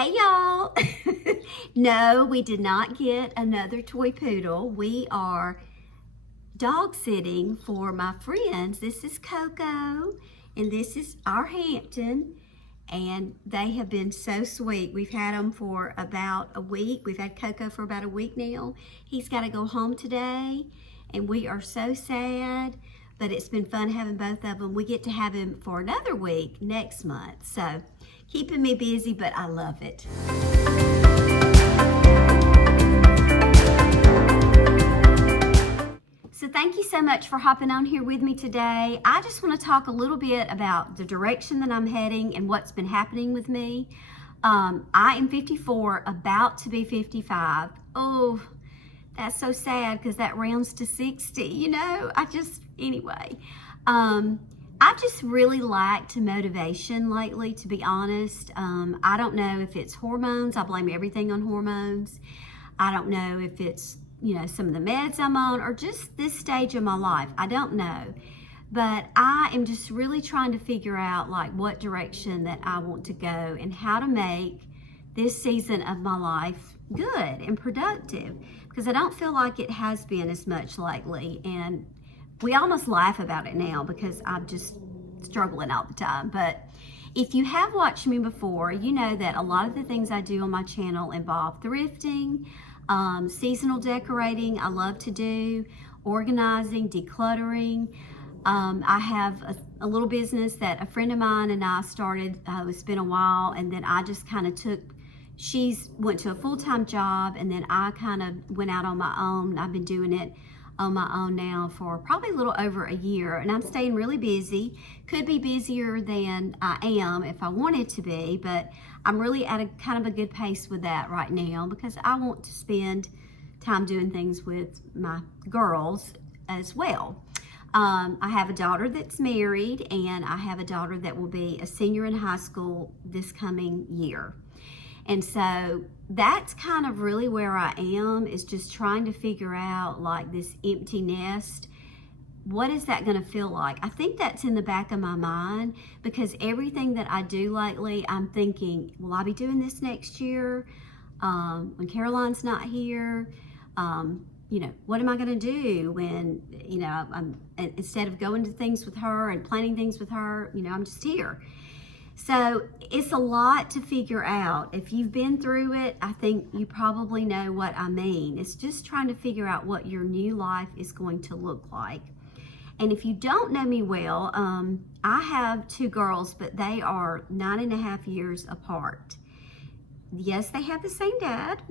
Hey y'all! No, we did not get another toy poodle. We are dog sitting for my friends. This is Coco and this is our Hampton, and they have been so sweet. We've had them for about a week. We've had Coco for about a week now. He's got to go home today and we are so sad, but it's been fun having both of them. We get to have him for another week next month. So keeping me busy, but I love it. So thank you so much for hopping on here with me today. I just want to talk a little bit about the direction that I'm heading and what's been happening with me. I am 54, about to be 55. Oh, that's so sad because that rounds to 60, you know. Anyway. I've just really lacked motivation lately, to be honest. I don't know if it's hormones. I blame everything on hormones. I don't know if it's, some of the meds I'm on or just this stage of my life. I don't know. But I am just really trying to figure out like what direction that I want to go and how to make this season of my life good and productive, because I don't feel like it has been as much lately. And we almost laugh about it now because I'm just struggling all the time. But if you have watched me before, you know that a lot of the things I do on my channel involve thrifting, seasonal decorating. I love to do organizing, decluttering. I have a little business that a friend of mine and I started. It's been a while, and then I just kind of went to a full-time job, and then I kind of went out on my own. I've been doing it on my own now for probably a little over a year, and I'm staying really busy. Could be busier than I am if I wanted to be, but I'm really at a kind of a good pace with that right now because I want to spend time doing things with my girls as well. I have a daughter that's married, and I have a daughter that will be a senior in high school this coming year. And so that's kind of really where I am, is just trying to figure out like this empty nest. What is that going to feel like? I think that's in the back of my mind because everything that I do lately, I'm thinking, will I be doing this next year? When Caroline's not here, what am I going to do when, instead of going to things with her and planning things with her, I'm just here. So it's a lot to figure out. If you've been through it, I think you probably know what I mean. It's just trying to figure out what your new life is going to look like. And if you don't know me well, I have two girls, but they are 9.5 years apart. Yes, they have the same dad.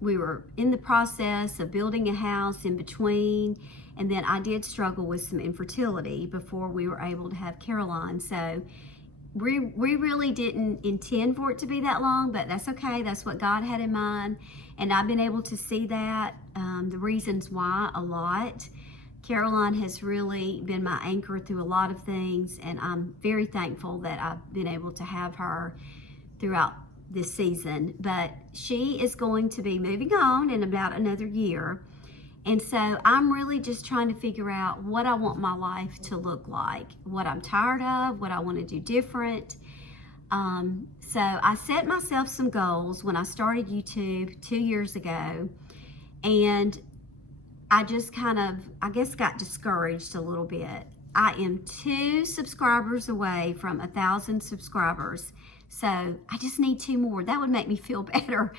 We were in the process of building a house in between, and then I did struggle with some infertility before we were able to have Caroline. So we really didn't intend for it to be that long, but that's okay. That's what God had in mind. And I've been able to see that, the reasons why, a lot. Caroline has really been my anchor through a lot of things, and I'm very thankful that I've been able to have her throughout this season. But she is going to be moving on in about another year. And so I'm really just trying to figure out what I want my life to look like, what I'm tired of, what I want to do different. So I set myself some goals when I started YouTube 2 years ago, and I just got discouraged a little bit. I am 2 subscribers away from 1,000 subscribers. So I just need 2 more. That would make me feel better.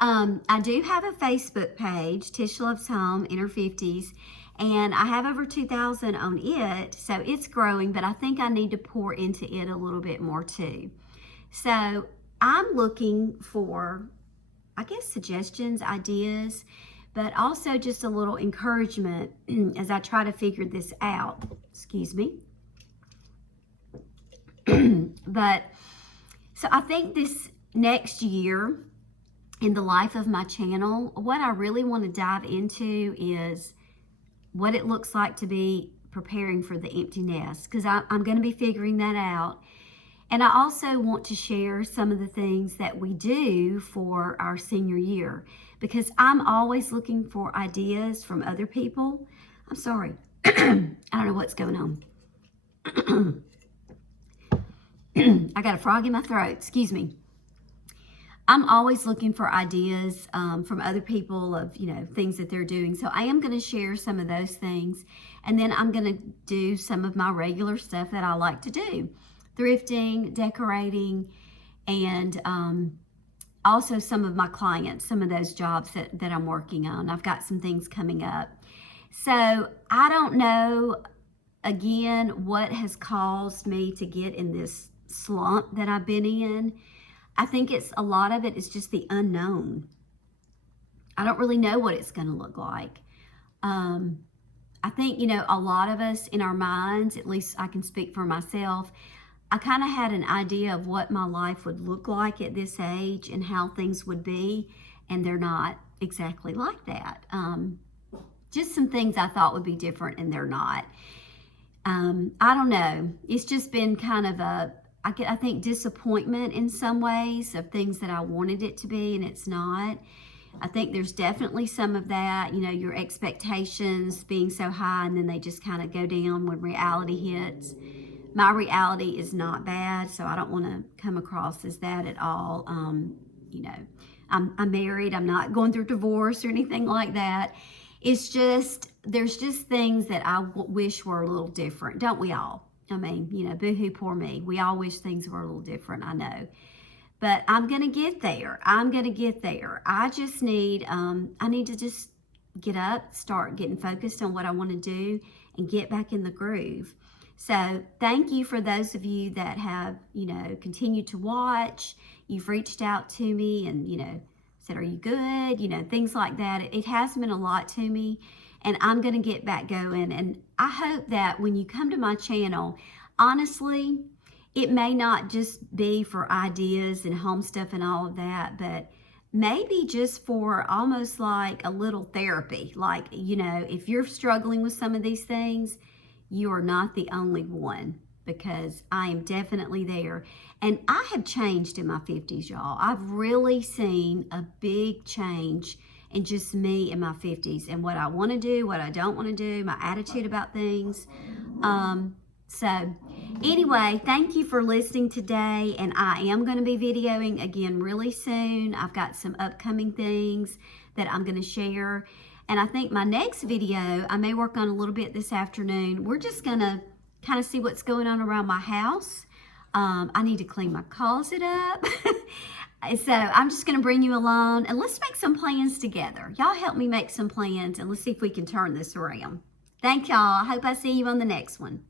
I do have a Facebook page, Tish Loves Home in her 50s, and I have over 2,000 on it. So it's growing, but I think I need to pour into it a little bit more too. So I'm looking for, suggestions, ideas, but also just a little encouragement as I try to figure this out. Excuse me. So I think this next year in the life of my channel, what I really want to dive into is what it looks like to be preparing for the empty nest, because I'm going to be figuring that out. And I also want to share some of the things that we do for our senior year, because I'm always looking for ideas from other people. I'm sorry. I don't know what's going on. I got a frog in my throat, excuse me. I'm always looking for ideas from other people of, things that they're doing. So I am going to share some of those things. And then I'm going to do some of my regular stuff that I like to do. Thrifting, decorating, and also some of my clients, some of those jobs that I'm working on. I've got some things coming up. So I don't know, again, what has caused me to get in this slump that I've been in. I think a lot of it is just the unknown. I don't really know what it's going to look like. I think, a lot of us in our minds, at least I can speak for myself, I kind of had an idea of what my life would look like at this age and how things would be, and they're not exactly like that. Just some things I thought would be different, and they're not. I don't know. It's just been kind of I think disappointment in some ways of things that I wanted it to be, and it's not. I think there's definitely some of that, your expectations being so high and then they just kind of go down when reality hits. My reality is not bad, so I don't want to come across as that at all. I'm married. I'm not going through divorce or anything like that. It's just, there's just things that I wish were a little different. Don't we all? I mean, boo-hoo, poor me. We all wish things were a little different, I know. But I'm going to get there. I'm going to get there. I just need, I need to just get up, start getting focused on what I want to do, and get back in the groove. So thank you for those of you that have, continued to watch. You've reached out to me and, said, are you good? Things like that. It has meant a lot to me. And I'm going to get back going. And I hope that when you come to my channel, honestly, it may not just be for ideas and home stuff and all of that, but maybe just for almost like a little therapy. Like, if you're struggling with some of these things, you are not the only one, because I am definitely there. And I have changed in my 50s, y'all. I've really seen a big change in just me in my 50s and what I want to do, what I don't want to do, my attitude about things. So anyway, thank you for listening today. And I am going to be videoing again really soon. I've got some upcoming things that I'm going to share. And I think my next video, I may work on a little bit this afternoon. We're just going to kind of see what's going on around my house. I need to clean my closet up. So I'm just going to bring you along and let's make some plans together. Y'all help me make some plans and let's see if we can turn this around. Thank y'all. I hope I see you on the next one.